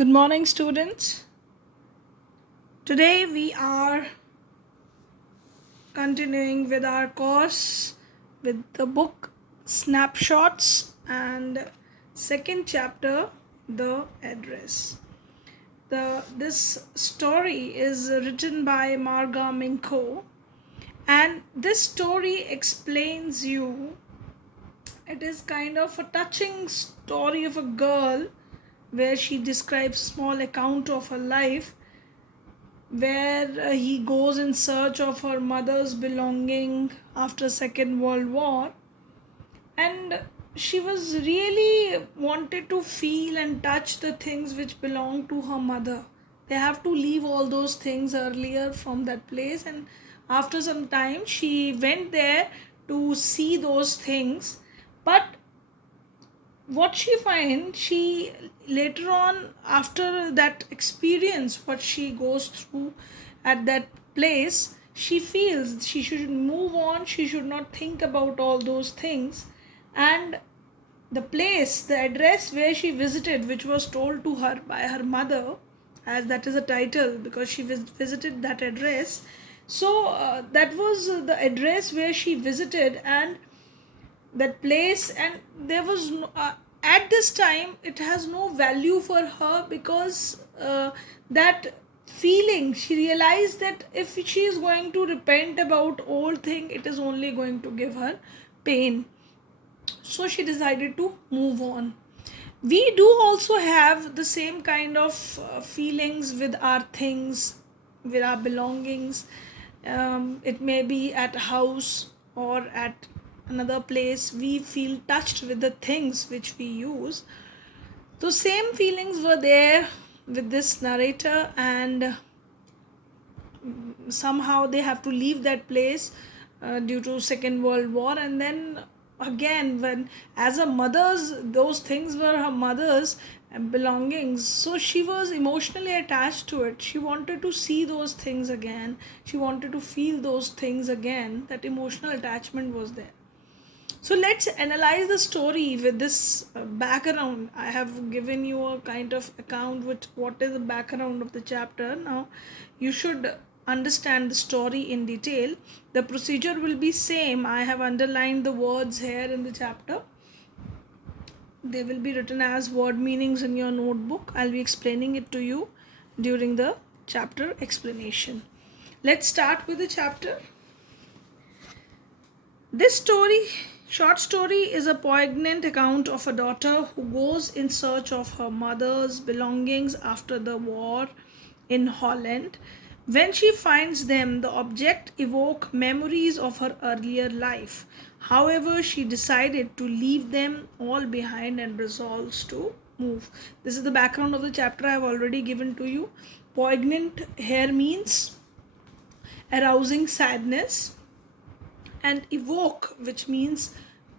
Good morning, students. Today we are continuing with our course with the book Snapshots and second chapter, The Address. This story is written by Marga Minko, and this story explains you. It is kind of a touching story of a girl where she describes small account of her life where he goes in search of her mother's belonging after Second World War, and she was really wanted to feel and touch the things which belong to her mother. They have to leave all those things earlier from that place, and after some time she went there to see those things. But what she finds, she later on, after that experience what she goes through at that place, she feels she should move on, she should not think about all those things. And the place, the address where she visited, which was told to her by her mother, as that is a title because she visited that address. So that was the address where she visited, and that place, and there was no, at this time it has no value for her because that feeling, she realized that if she is going to repent about old thing, it is only going to give her pain. So she decided to move on. We do also have the same kind of feelings with our things, with our belongings. It may be at a house or at another place. We feel touched with the things which we use. The same feelings were there with this narrator, and somehow they have to leave that place due to Second World War. And then again, when as a mother's, those things were her mother's belongings, so she was emotionally attached to it. She wanted to see those things again, she wanted to feel those things again. That emotional attachment was there. So let's analyze the story with this background. I have given you a kind of account with what is the background of the chapter. Now you should understand the story in detail. The procedure will be same. I have underlined the words here in the chapter. They will be written as word meanings in your notebook. I'll be explaining it to you during the chapter explanation. Let's start with the chapter. This short story, is a poignant account of a daughter who goes in search of her mother's belongings after the war in Holland. When she finds them, the object evoke memories of her earlier life. However, she decided to leave them all behind and resolves to move. This is the background of the chapter I have already given to you. Poignant here means arousing sadness, and evoke, which means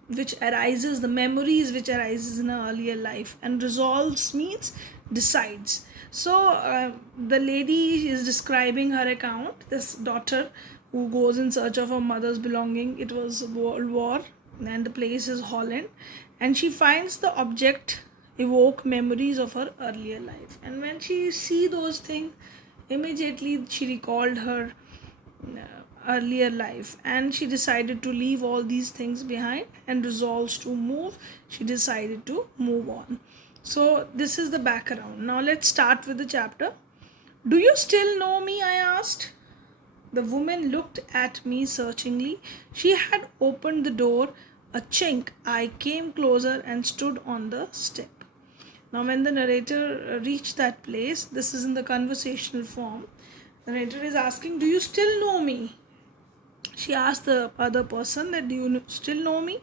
which arises, the memories which arises in an earlier life, and resolves means decides. So the lady is describing her account, this daughter who goes in search of her mother's belonging. It was World War, and the place is Holland, and she finds the object evoke memories of her earlier life, and when she see those things, immediately she recalled her earlier life, and she decided to leave all these things behind and resolves to move. She decided to move on. So this is the background. Now let's start with the chapter. Do you still know me? I asked. The woman looked at me searchingly. She had opened the door a chink. I came closer and stood on the step. Now when the narrator reached that place, this is in the conversational form, the narrator is asking, do you still know me? She asked the other person that, do you still know me?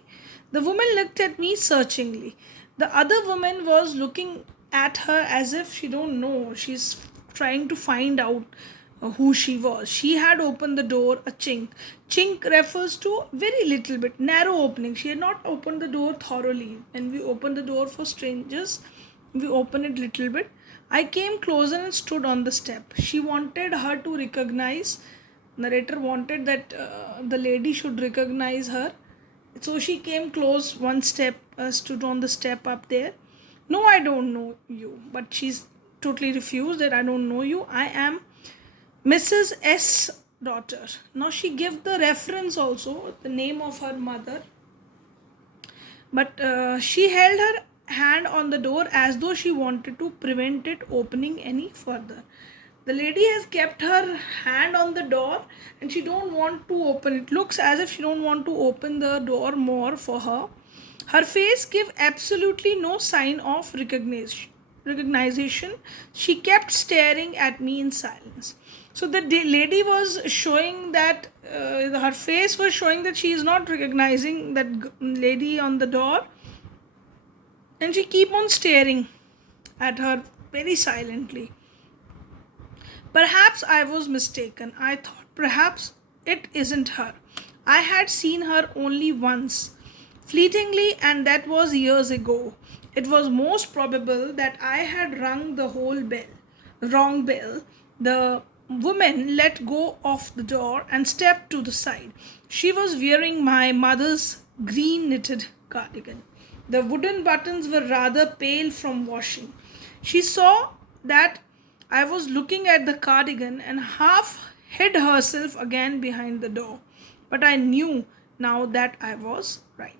The woman looked at me searchingly. The other woman was looking at her as if she don't know. She's trying to find out who she was. She had opened the door a chink. Chink refers to very little bit, narrow opening. She had not opened the door thoroughly. When we open the door for strangers, we open it little bit. I came closer and stood on the step. She wanted her to recognize. Narrator wanted that the lady should recognize her, so she came close one step, stood on the step up there. No, I don't know you, but she's totally refused that I don't know you. I am Mrs. S daughter. Now she gave the reference also, the name of her mother, but she held her hand on the door as though she wanted to prevent it opening any further. The lady has kept her hand on the door and she don't want to open it. Looks as if she don't want to open the door more for her. Her face gave absolutely no sign of recognition. She kept staring at me in silence. So the lady was showing that her face was showing that she is not recognizing that lady on the door, and she keep on staring at her very silently. Perhaps I was mistaken. I thought perhaps it isn't her. I had seen her only once, fleetingly, and that was years ago. It was most probable that I had rung the wrong bell. The woman let go of the door and stepped to the side. She was wearing my mother's green knitted cardigan. The wooden buttons were rather pale from washing. She saw that I was looking at the cardigan and half hid herself again behind the door. But I knew now that I was right.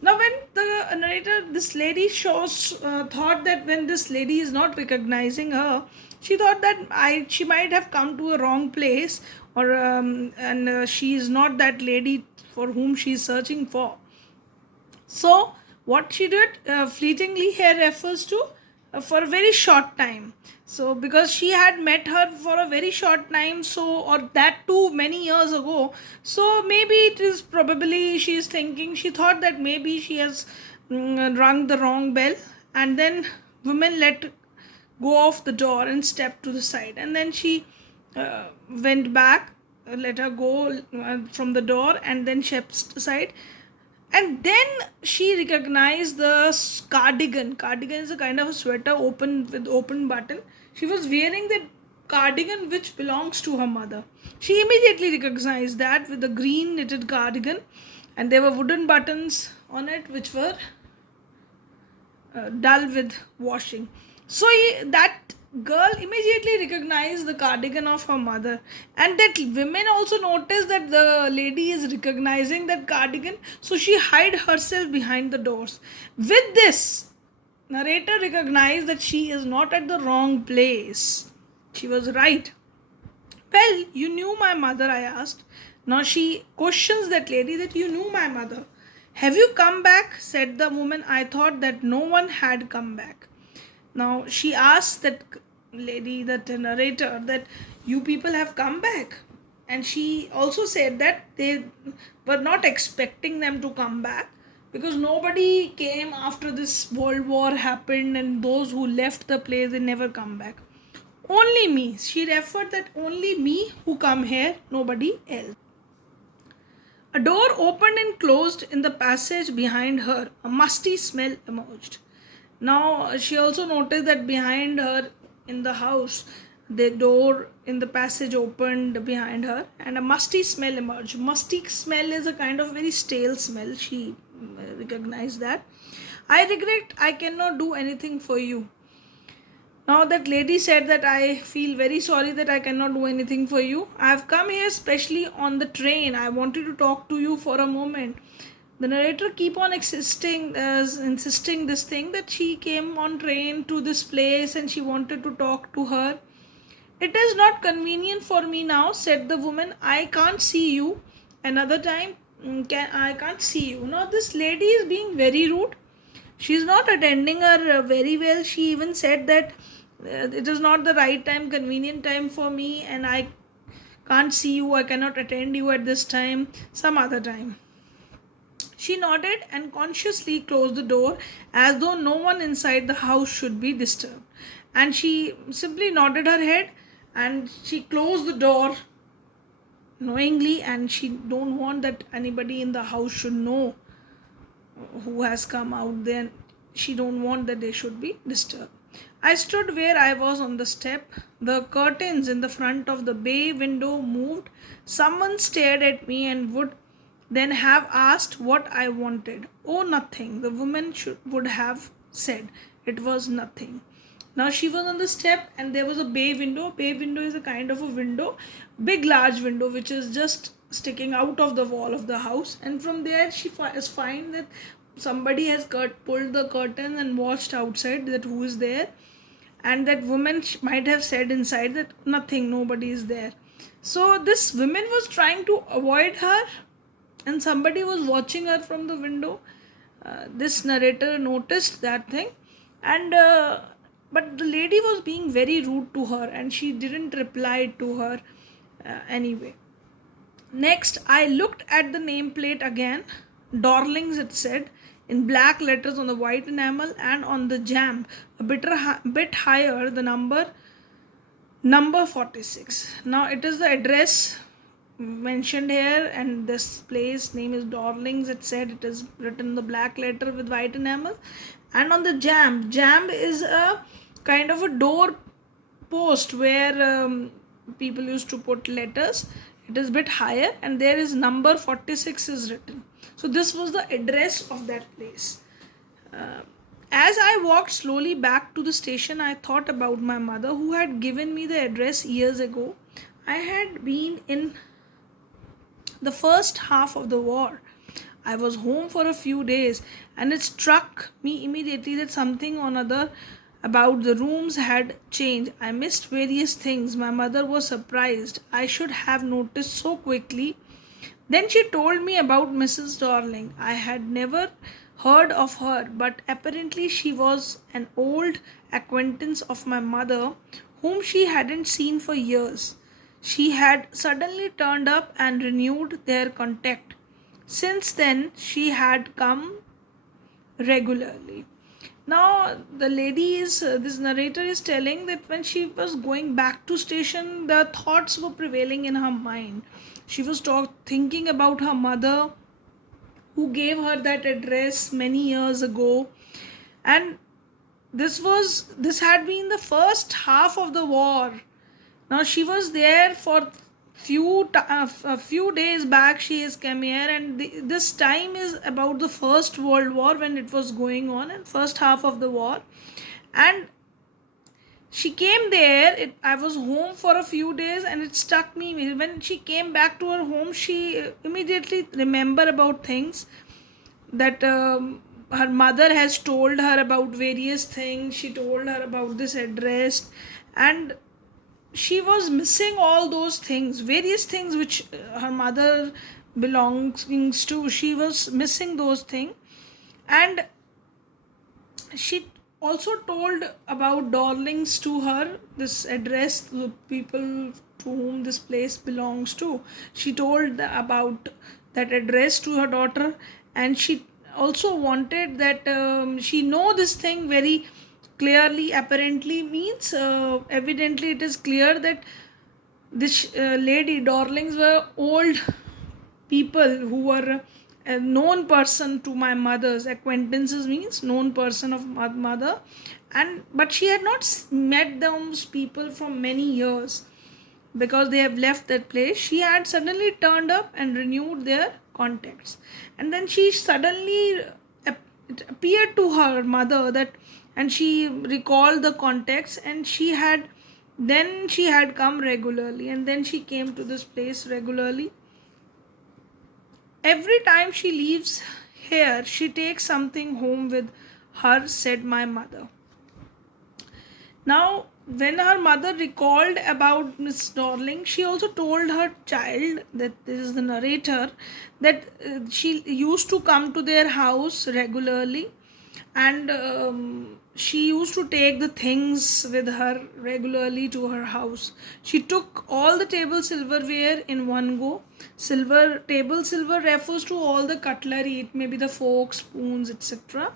Now, when the narrator, this lady shows, thought that when this lady is not recognizing her, she thought that she might have come to a wrong place, or and she is not that lady for whom she is searching for. So, what she did, fleetingly here refers to for a very short time. So, because she had met her for a very short time, so or that too many years ago, so maybe it is probably she is thinking, she thought that maybe she has rung the wrong bell, and then women let go of the door and stepped to the side, and then she went back, let her go from the door, and then stepped aside, and then she recognized the cardigan is a kind of a sweater open with open button. She was wearing the cardigan which belongs to her mother. She immediately recognized that with the green knitted cardigan, and there were wooden buttons on it which were dull with washing. So that girl immediately recognized the cardigan of her mother, and that women also noticed that the lady is recognizing that cardigan, so she hid herself behind the doors. With this, narrator recognized that she is not at the wrong place. She was right. Well, you knew my mother, I asked. Now she questions that lady that you knew my mother. Have you come back? Said the woman. I thought that no one had come back. Now she asked that lady, that narrator, that you people have come back. And she also said that they were not expecting them to come back because nobody came after this world war happened, and those who left the place, they never come back. Only me. She referred that only me who come here, nobody else. A door opened and closed in the passage behind her. A musty smell emerged. Now she also noticed that behind her in the house, the door in the passage opened behind her and a musty smell emerged. Musty smell is a kind of very stale smell. She recognized that. I regret I cannot do anything for you. Now that lady said that I feel very sorry that I cannot do anything for you. I have come here specially on the train. I wanted to talk to you for a moment. The narrator keep on insisting this thing that she came on train to this place and she wanted to talk to her. It is not convenient for me now, said the woman. I can't see you. Another time, I can't see you. Now this lady is being very rude. She is not attending her very well. She even said that it is not the right time, convenient time for me, and I can't see you. I cannot attend you at this time. Some other time. She nodded and consciously closed the door as though no one inside the house should be disturbed. And she simply nodded her head and she closed the door knowingly, and she don't want that anybody in the house should know who has come out there. She don't want that they should be disturbed. I stood where I was on the step. The curtains in the front of the bay window moved. Someone stared at me and would then have asked what I wanted. Oh, nothing. The woman would have said. It was nothing. Now she was on the step and there was a bay window. Bay window is a kind of a window, big large window which is just sticking out of the wall of the house. And from there she is fine that somebody has pulled the curtain and watched outside that who is there. And that woman might have said inside that nothing, nobody is there. So this woman was trying to avoid her and somebody was watching her from the window. This narrator noticed that thing, and but the lady was being very rude to her and she didn't reply to her anyway. Next, I looked at the nameplate again. Dorlings, it said, in black letters on the white enamel, and on the jamb, a bit higher, the number 46. Now it is the address mentioned here, and this place name is Dorlings. It said, it is written in the black letter with white enamel, and on the jamb is a kind of a door post where people used to put letters. It is a bit higher and there is number 46 is written. So this was the address of that place. As I walked slowly back to the station, I thought about my mother who had given me the address years ago. I had been in the first half of the war. I was home for a few days and it struck me immediately that something or other about the rooms had changed. I missed various things. My mother was surprised. I should have noticed so quickly. Then she told me about Mrs. Darling. I had never heard of her, but apparently she was an old acquaintance of my mother whom she hadn't seen for years. She had suddenly turned up and renewed their contact. Since then, she had come regularly. Now, the lady is, this narrator is telling that when she was going back to station, the thoughts were prevailing in her mind. She was thinking about her mother who gave her that address many years ago. And this had been the first half of the war. Now she was there for a few days back. She has come here, and this time is about the First World War when it was going on, and first half of the war. And she came there. I was home for a few days, and it struck me when she came back to her home. She immediately remembered about things that her mother has told her about various things. She told her about this address, and she was missing all those things, various things which her mother belongs to. She was missing those things, and she also told about Darlings to her, this address, the people to whom this place belongs to. She told about that address to her daughter, and she also wanted that she know this thing very clearly. Apparently means evidently it is clear that this lady Darlings were old people who were a known person to my mother's acquaintances, means known person of mother. And but she had not met those people for many years because they have left that place. She had suddenly turned up and renewed their contacts, and then she suddenly it appeared to her mother that, and she recalled the contacts, and she had come regularly, and then she came to this place regularly. Every time she leaves here, she takes something home with her, said my mother. Now, when her mother recalled about Miss Darling, she also told her child, that this is the narrator, that she used to come to their house regularly, and she used to take the things with her regularly to her house. She took all the table silverware in one go. Silver refers to all the cutlery, it may be the forks, spoons, etc.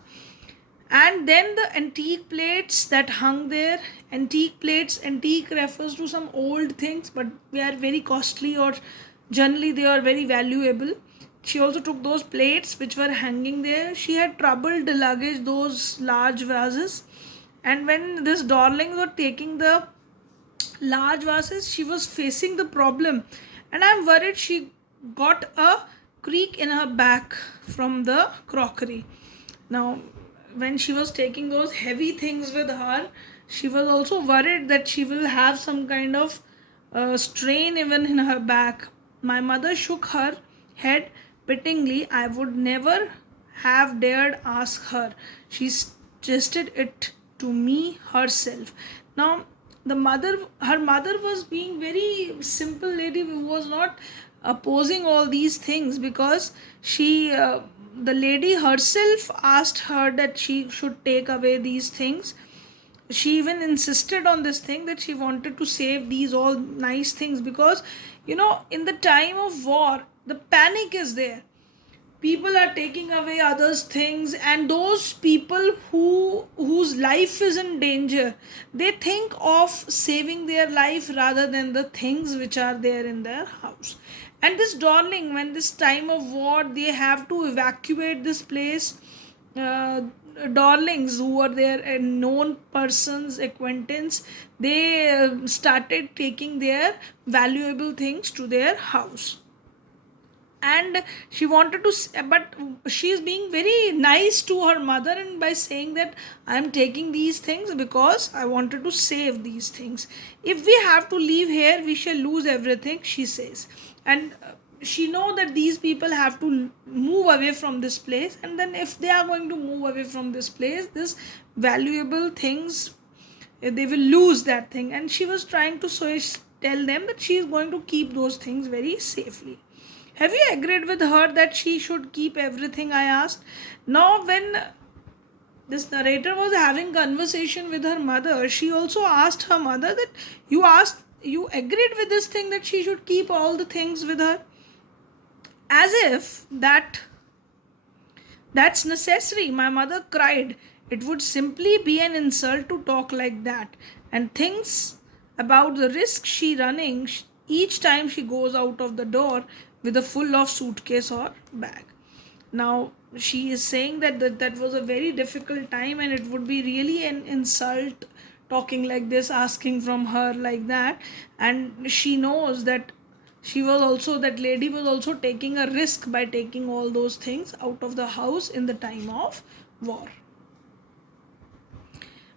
And then the antique plates that hung there. Antique refers to some old things, but they are very costly, or generally they are very valuable. She also took those plates which were hanging there. She had troubled the luggage, those large vases. And when this Darling were taking the large vases, she was facing the problem. And I'm worried she got a creak in her back from the crockery. Now, when she was taking those heavy things with her, She was also worried that she will have some kind of strain even in her back. My mother shook her head pityingly. I would never have dared ask her. She suggested it to me herself. Now, her mother was being very simple lady who was not opposing all these things, because the lady herself asked her that she should take away these things. She even insisted on this thing that she wanted to save these all nice things, because in the time of war the panic is there. People are taking away others things, and those people whose life is in danger, they think of saving their life rather than the things which are there in their house. And this darling, when this time of war they have to evacuate this place, uh, darlings who were there and known persons, acquaintance, they started taking their valuable things to their house. And she wanted to but she is being very nice to her mother, and by saying that I am taking these things because I wanted to save these things. If we have to leave here, we shall lose everything, she says. And she know that these people have to move away from this place, and then if they are going to move away from this place, this valuable things, they will lose that thing. And she was trying to tell them that she is going to keep those things very safely. Have you agreed with her that she should keep everything, I asked. Now, when this narrator was having conversation with her mother, she also asked her mother that you agreed with this thing that she should keep all the things with her, as if that's necessary. My mother cried. It would simply be an insult to talk like that, and thinks about the risk she running each time she goes out of the door with a full of suitcase or bag. Now she is saying that was a very difficult time, and it would be really an insult talking like this, asking from her like that. And she knows that that lady was also taking a risk by taking all those things out of the house in the time of war.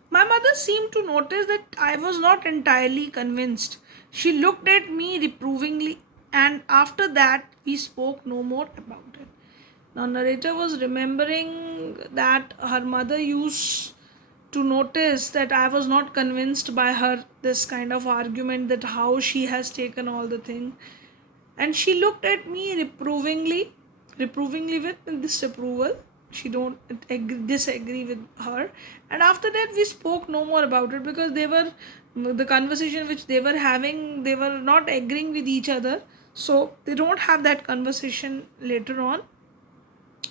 My mother seemed to notice that I was not entirely convinced. She looked at me reprovingly, and after that we spoke no more about it. Now, narrator was remembering that her mother used to notice that I was not convinced by her this kind of argument, that how she has taken all the thing. And she looked at me reprovingly with disapproval. She don't disagree with her. And after that we spoke no more about it, because the conversation which they were having, they were not agreeing with each other, so they don't have that conversation later on.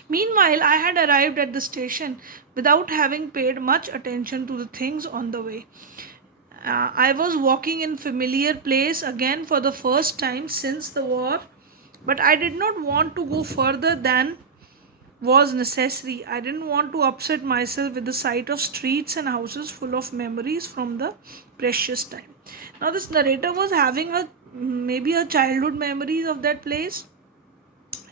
Meanwhile, I had arrived at the station without having paid much attention to the things on the way. I was walking in familiar place again for the first time since the war, but I did not want to go further than was necessary. I didn't want to upset myself with the sight of streets and houses full of memories from the precious time. Now, this narrator was having maybe her childhood memories of that place.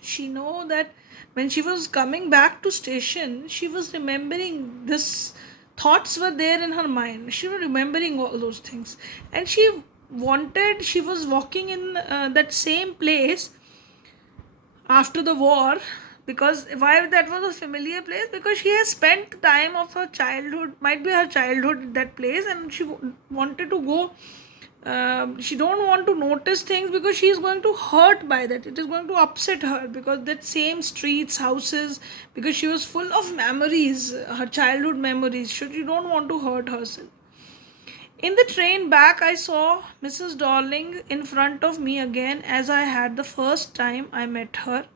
She know that when she was coming back to station, she was remembering this, thoughts were there in her mind, she was remembering all those things. And she was walking in that same place after the war, because why that was a familiar place, because she has spent time of her childhood, might be her childhood at that place, and she wanted to go. She don't want to notice things because she is going to hurt by that, it is going to upset her, because that same streets, houses, because she was full of memories, her childhood memories, so she don't want to hurt herself. In the train back, I saw Mrs. Darling in front of me again, as I had the first time I met her.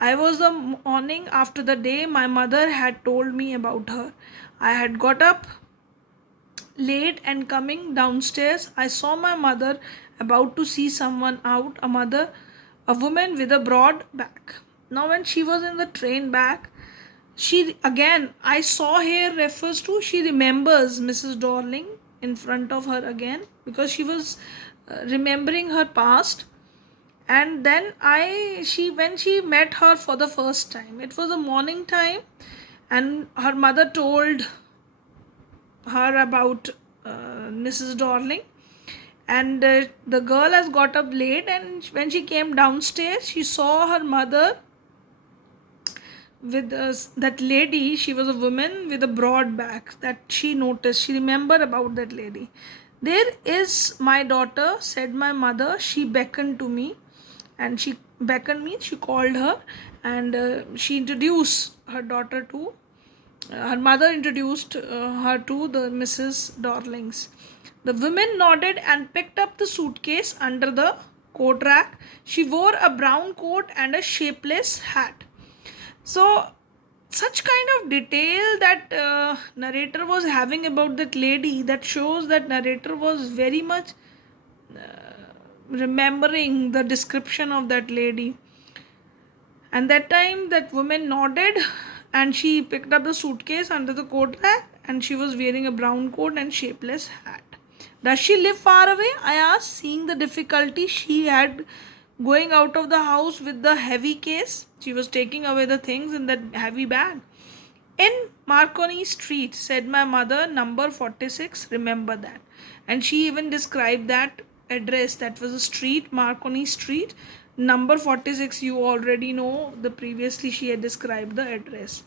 I was the morning after the day my mother had told me about her. I had got up late, and coming downstairs, I saw my mother about to see someone out, a woman with a broad back. Now, when she was in the train back, I saw here refers to, she remembers Mrs. Darling in front of her again, because she was remembering her past. And then when she met her for the first time, it was a morning time, and her mother told her about Mrs. Darling. And the girl has got up late, and when she came downstairs, she saw her mother with that lady. She was a woman with a broad back that she noticed. She remembered about that lady. "There is my daughter," said my mother. She beckoned to me, and she beckoned me. She called her, and she introduced her daughter to her mother introduced her to the Mrs. Darlings. The woman nodded and picked up the suitcase under the coat rack. She wore a brown coat and a shapeless hat. So, such kind of detail that narrator was having about that lady, that shows that narrator was very much remembering the description of that lady. And that time that woman nodded, and she picked up the suitcase under the coat rack, and she was wearing a brown coat and shapeless hat. "Does she live far away?" I asked, seeing the difficulty she had going out of the house with the heavy case. She was taking away the things in that heavy bag. "In Marconi Street," said my mother, "number 46, remember that." And she even described that address. That was a street, Marconi Street, number 46. You already know, the previously she had described the address.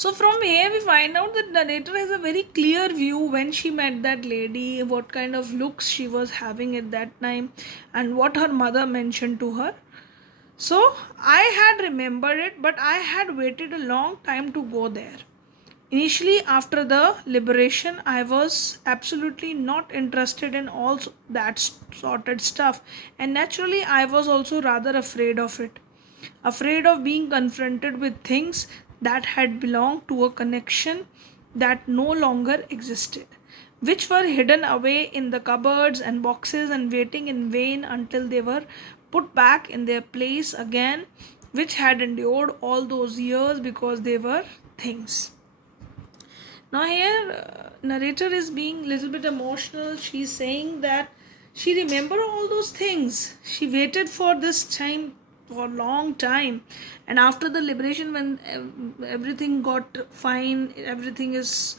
So from here we find out that narrator has a very clear view when she met that lady, what kind of looks she was having at that time, and what her mother mentioned to her. So I had remembered it, but I had waited a long time to go there. Initially, after the liberation, I was absolutely not interested in all that sorted stuff, and naturally, I was also rather afraid of it. Afraid of being confronted with things that had belonged to a connection that no longer existed, which were hidden away in the cupboards and boxes and waiting in vain until they were put back in their place again, which had endured all those years because they were things. Now here, narrator is being little bit emotional. She's saying that she remember all those things. She waited for this time for a long time, and after the liberation, when everything got fine, everything is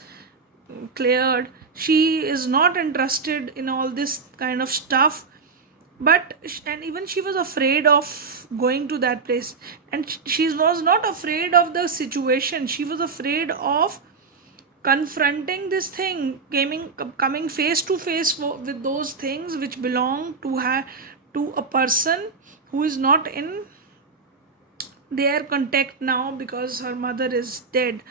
cleared, she is not interested in all this kind of stuff. But and even she was afraid of going to that place, and she was not afraid of the situation. She was afraid of confronting this thing, coming face to face with those things which belong to her, to a person who is not in their contact now because her mother is dead.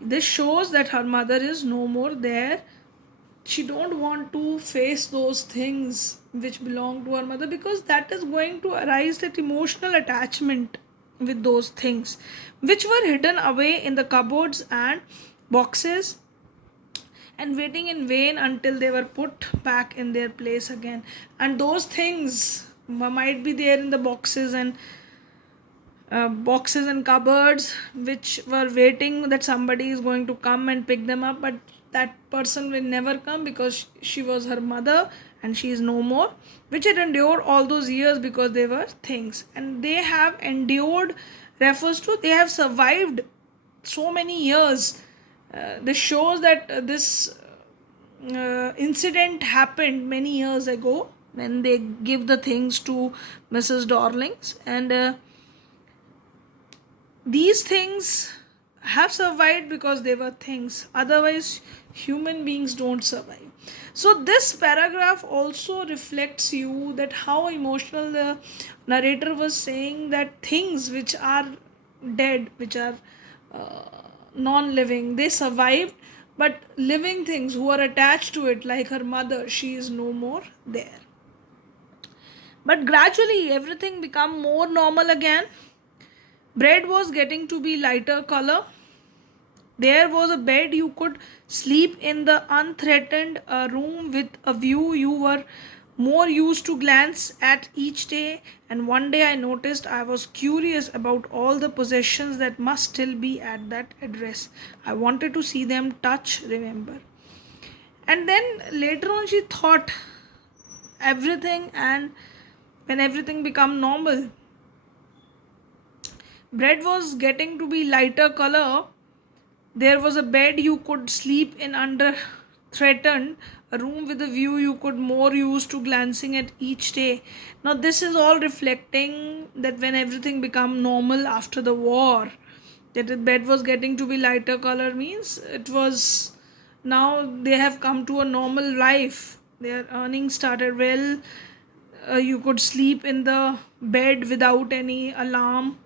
This shows that her mother is no more there. She don't want to face those things which belong to her mother, because that is going to arise that emotional attachment with those things which were hidden away in the cupboards and boxes and waiting in vain until they were put back in their place again. And those things might be there in the boxes and cupboards which were waiting that somebody is going to come and pick them up, but that person will never come because she was her mother and she is no more, which had endured all those years because they were things. And they have endured refers to they have survived so many years. This shows that this incident happened many years ago when they give the things to Mrs. Darlings, and these things have survived because they were things. Otherwise, human beings don't survive. So this paragraph also reflects you that how emotional the narrator was saying that things which are dead, which are uh, non-living, they survived, but living things who are attached to it, like her mother, she is no more there. But gradually everything became more normal again. Bread was getting to be lighter color. There was a bed you could sleep in, the unthreatened room with a view you were more used to glance at each day. And one day I noticed I was curious about all the possessions that must still be at that address. I wanted to see them, touch, remember. And then later on she thought everything, and when everything became normal, bread was getting to be lighter color. There was a bed you could sleep in under threatened, a room with a view you could more used to glancing at each day. Now this is all reflecting that when everything become normal after the war, that the bed was getting to be lighter color means it was now they have come to a normal life. Their earnings started well. You could sleep in the bed without any alarm,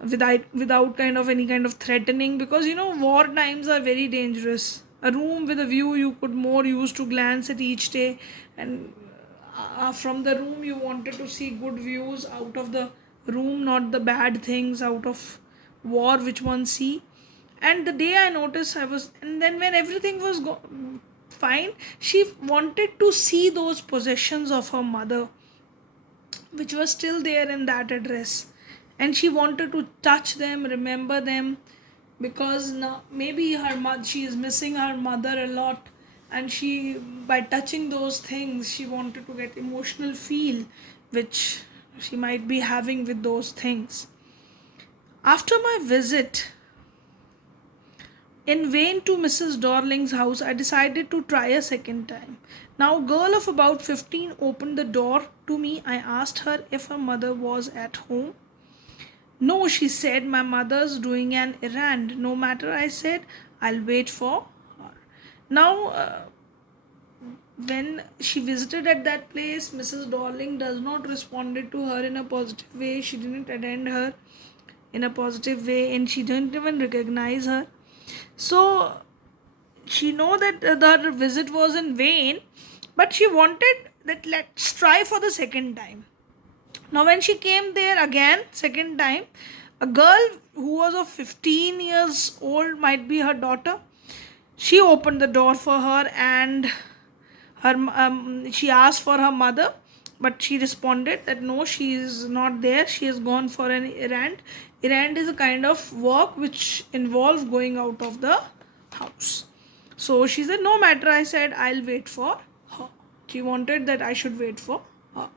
without kind of any kind of threatening, because war times are very dangerous. A room with a view you could more use to glance at each day, and from the room you wanted to see good views out of the room, not the bad things out of war which one see. And the day I noticed I was, and then when everything was fine, she wanted to see those possessions of her mother which was still there in that address, and she wanted to touch them, remember them, because now maybe her mother, she is missing her mother a lot, and she, by touching those things, she wanted to get emotional feel which she might be having with those things. After my visit in vain to Mrs. Dorling's house, I decided to try a second time. Now, a girl of about 15 opened the door to me. I asked her if her mother was at home. No, she said, my mother's doing an errand. No matter, I said, I'll wait for her. Now, when she visited at that place, Mrs. Darling does not responded to her in a positive way. She didn't attend her in a positive way, and she didn't even recognize her. So she know that the visit was in vain, but she wanted that let's try for the second time. Now, when she came there again, second time, a girl who was of 15 years old, might be her daughter, she opened the door for her, and her she asked for her mother, but she responded that no, she is not there. She has gone for an errand. Errand is a kind of work which involves going out of the house. So she said, no matter. I said, I'll wait for her. She wanted that I should wait for her.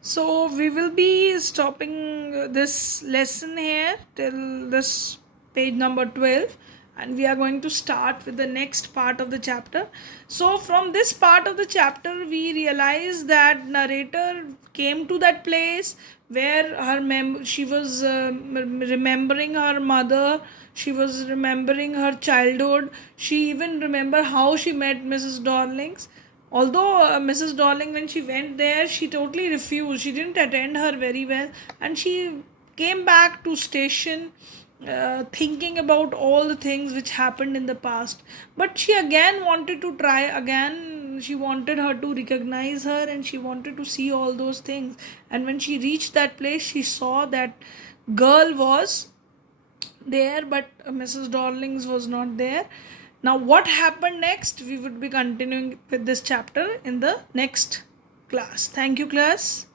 So we will be stopping this lesson here till this page number 12, and we are going to start with the next part of the chapter. So from this part of the chapter we realize that narrator came to that place where she was remembering her mother, she was remembering her childhood, she even remember how she met Mrs. Darlings. Although Mrs. Darling, when she went there, she totally refused. She didn't attend her very well, and she came back to station thinking about all the things which happened in the past. But she again wanted to try again. She wanted her to recognize her, and she wanted to see all those things. And when she reached that place, she saw that girl was there, but Mrs. Darlings was not there. Now, what happened next? We would be continuing with this chapter in the next class. Thank you, class.